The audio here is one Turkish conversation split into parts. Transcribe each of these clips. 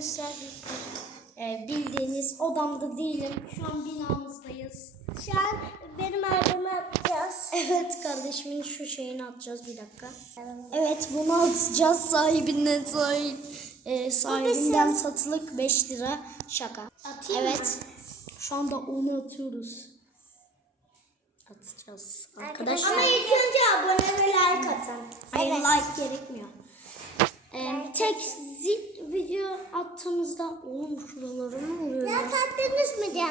arkadaşlar e, bildiğiniz odamda değilim. Şu an binamızdayız. Şu an benim arabamı atacağız. Evet kardeşimin şu şeyini atacağız bir dakika. Evet bunu atacağız sahibinden sahip. E, sahibinden satılık 5 lira şaka. Atayım evet. Şu anda onu atıyoruz. Atacağız arkadaşlar. Ama ilk önce abone ve like atın. Hayır like gerekmiyor. Ee, tek zil video attığımızda oğlum şuraları ne oluyor ya? Like attınız mı? Like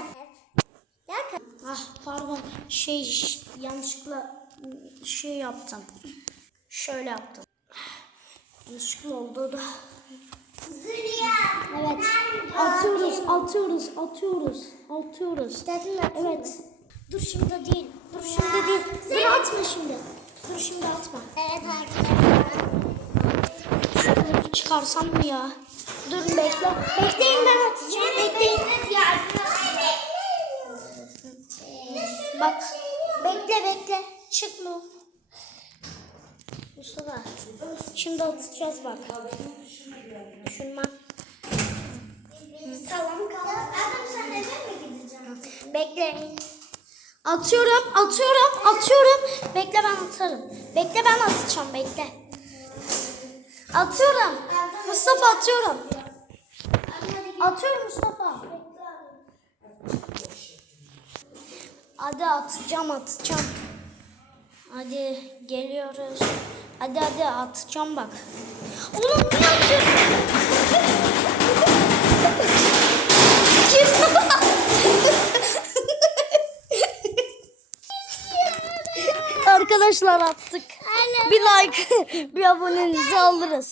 at- Ah pardon şey yanlışlıkla şey yaptım. Şöyle yaptım. Yanlışlıkla oldu da. Evet. Atıyoruz, atıyoruz, atıyoruz, atıyoruz. Dedim mi? Evet. Dur şimdi değil. Dur şimdi değil. Dur atma şimdi. Dur şimdi atma. Evet arkadaşlar. Çıkarsam mı ya? Dur bekle. Bekleyin ben atacağım. Bekleyin. Bak. Bekle bekle. Çıkma. Mustafa. Şimdi atacağız bak. Düşünmem. Tamam kapat. Adam sen eve mi gideceksin? Bekle. Atıyorum, atıyorum, atıyorum. Bekle ben atarım. Bekle ben atacağım, bekle. Atıyorum. Mustafa atıyorum. Atıyorum Mustafa. Hadi atacağım, atacağım. Hadi geliyoruz. Hadi hadi atacağım bak. Oğlum niye Arkadaşlar attık. Bir like, bir abonenizi alırız.